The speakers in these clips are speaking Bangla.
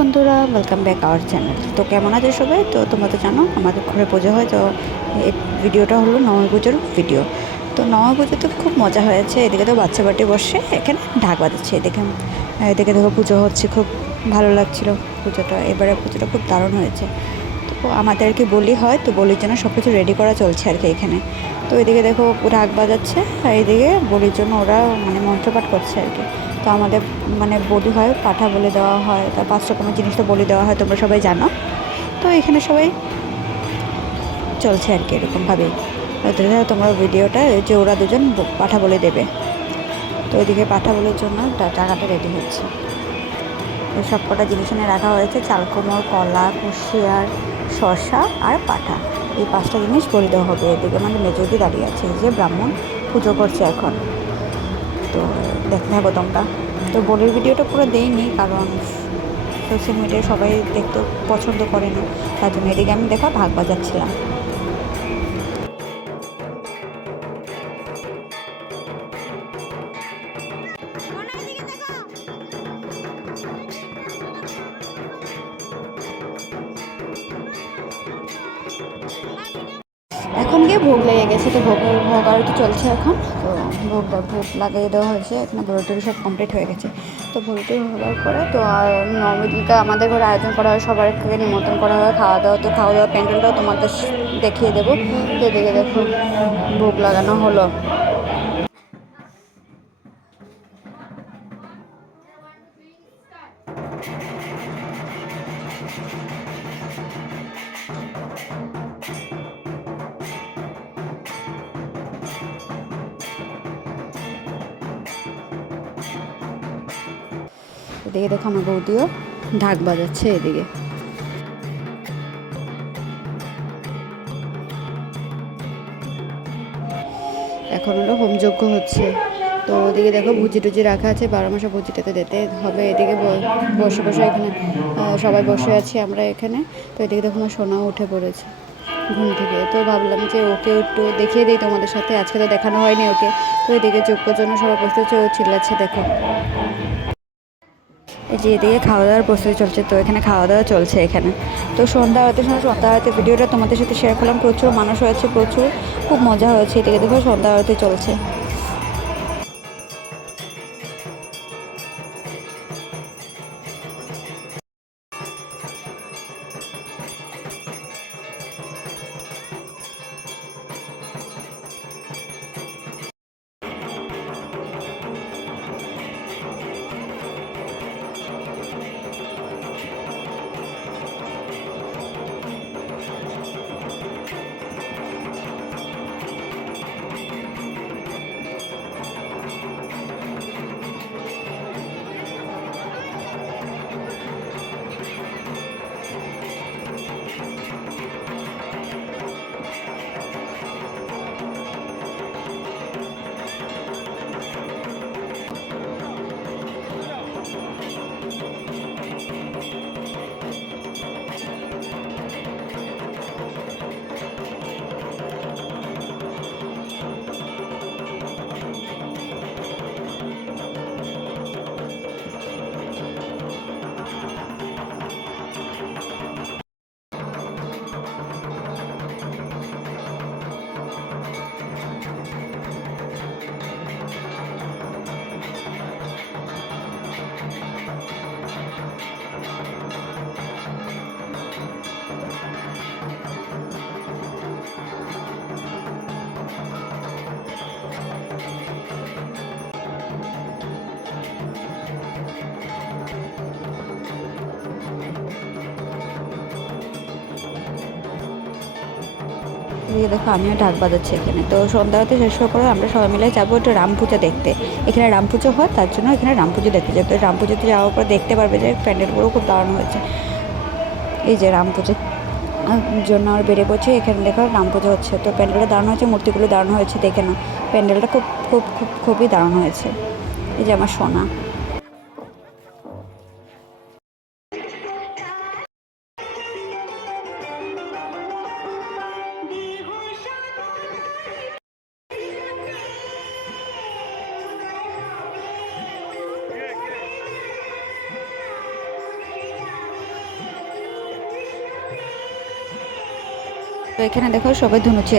বন্ধুরা, ওয়েলকাম ব্যাক আওয়ার চ্যানেল। তো কেমন আছে সবাই? তো তোমরা তো জানো আমাদের ঘরে পুজো হয়। তো এই ভিডিওটা হলো নবমী পুজোর ভিডিও। তো নবমী পুজোতে খুব মজা হয়েছে। এদিকে তো বাচ্চা বাটি বসে এখানে ঢাক বাজাচ্ছে। এদিকে দেখো পুজো হচ্ছে, খুব ভালো লাগছিলো পুজোটা। এবারে পুজোটা খুব দারুণ হয়েছে। তো আমাদের আর কি বলি হয়, তো বলির জন্য সব কিছু রেডি করা চলছে আর কি এখানে। তো এদিকে দেখো ঢাক বাজাচ্ছে, আর এইদিকে বলির জন্য ওরা মন্ত্রপাঠ করছে আর কি। তো আমাদের বলি হয়, পাঠা বলে দেওয়া হয়, তার 5 রকমের জিনিস তো বলে দেওয়া হয়, তোমরা সবাই জানো। তো এখানে সবাই চলছে আর কি এরকমভাবেই। তোমরা ভিডিওটা যে ওরা দুজন পাঠা বলে দেবে। তো ওইদিকে পাঠা বলের জন্য টাকাটা রেডি হচ্ছে। এই সব কটা জিনিস এনে রাখা হয়েছে: চালকুমড়, কলা, কুশিয়ার, শসা আর পাঠা। এই 5টা জিনিস বলে দেওয়া হবে। এদিকে মেজদি দাঁড়িয়ে আছে, যে ব্রাহ্মণ পুজো করছে এখন। তো দেখতে থাকো তোমরা। তো বলির ভিডিওটা পুরো দেইনি, কারণ সোশ্যাল মিডিয়ায় সবাই দেখতে পছন্দ করে না, তার জন্য এদিকে আমি দেখো ঢাক বাজাচ্ছিলাম। এখন গিয়ে ভোগ লেগে গেছে, তো ভোগ আরতি চলছে এখন। তো ভোগ লাগিয়ে দেওয়া হয়েছে, এখানে ভোরটুরি সব কমপ্লিট হয়ে গেছে। তো ভোরটুরি হওয়ার পরে তো আর নবমী দিনটা আমাদের ঘরে আয়োজন করা হয়, সবাইকে নিমন্ত্রণ করা হয়, খাওয়া দাওয়া। তো খাওয়া দাওয়া প্যান্ডেলটাও তোমাদের দেখিয়ে দেবো। তো এদিকে দেখো ভোগ লাগানো হলো। এদিকে দেখো আমার বৌদিও ঢাক বাজাচ্ছে। এদিকে এখন হলো হোমযজ্ঞ হচ্ছে। তো ওদিকে দেখো ভুজি টুজি রাখা আছে, 12 মাসে ভুজিটাতে দিতে হবে। এদিকে বসে বসে এখানে সবাই বসে আছি আমরা এখানে। তো এদিকে দেখো আমার সোনাও উঠে পড়েছে ঘুম থেকে। তো ভাবলাম যে ওকে একটু দেখিয়ে দিই তোমাদের সাথে, আজকে তো দেখানো হয়নি ওকে। তো এদিকে যোগ্যর জন্য সবাই বসতেছে, ও চিল্লাচ্ছে দেখো। এই যে এদিকে খাওয়া দাওয়ার প্রস্তুতি চলছে। তো এখানে খাওয়া দাওয়া চলছে এখানে। তো সন্ধ্যা আরতির ভিডিওটা তোমাদের সাথে শেয়ার করলাম। প্রচুর মানুষ হয়েছে, প্রচুর খুব মজা হয়েছে। এদিকে দেখো সন্ধ্যা আরতি চলছে। এদিকে দেখো আমিও ঢাক বাজাচ্ছি এখানে। তো সন্ধ্যা হতে শেষ হওয়ার পরে আমরা সবাই মিলে যাবো একটু রাম পুজো দেখতে। এখানে রাম পুজো হয়, তার জন্য এখানে রাম পুজো দেখতে যাবো। তো রাম পুজোতে যাওয়ার পর দেখতে পারবে যে প্যান্ডেলগুলো খুব দারুণ হয়েছে। এই যে রাম পুজোর জন্য আমরা বেরিয়ে পড়ছি। এখানে দেখো রাম পুজো হচ্ছে। তো প্যান্ডেলটা দারুণ হয়েছে, মূর্তিগুলো দারুণ হয়েছে, দেখে নাও। প্যান্ডেলটা খুব খুব খুব খুবই দারুণ হয়েছে। এই যে আমার সোনা। তো এখানে দেখো সবাই ধুনুচি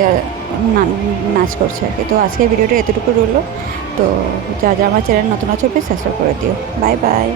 নাচ করছে আর কি। তো আজকের ভিডিওটা এতটুকু রইলো। তো যা যা আমার চ্যানেল নতুন আছে প্লিজ সাবস্ক্রাইব করে দিও। Bye bye.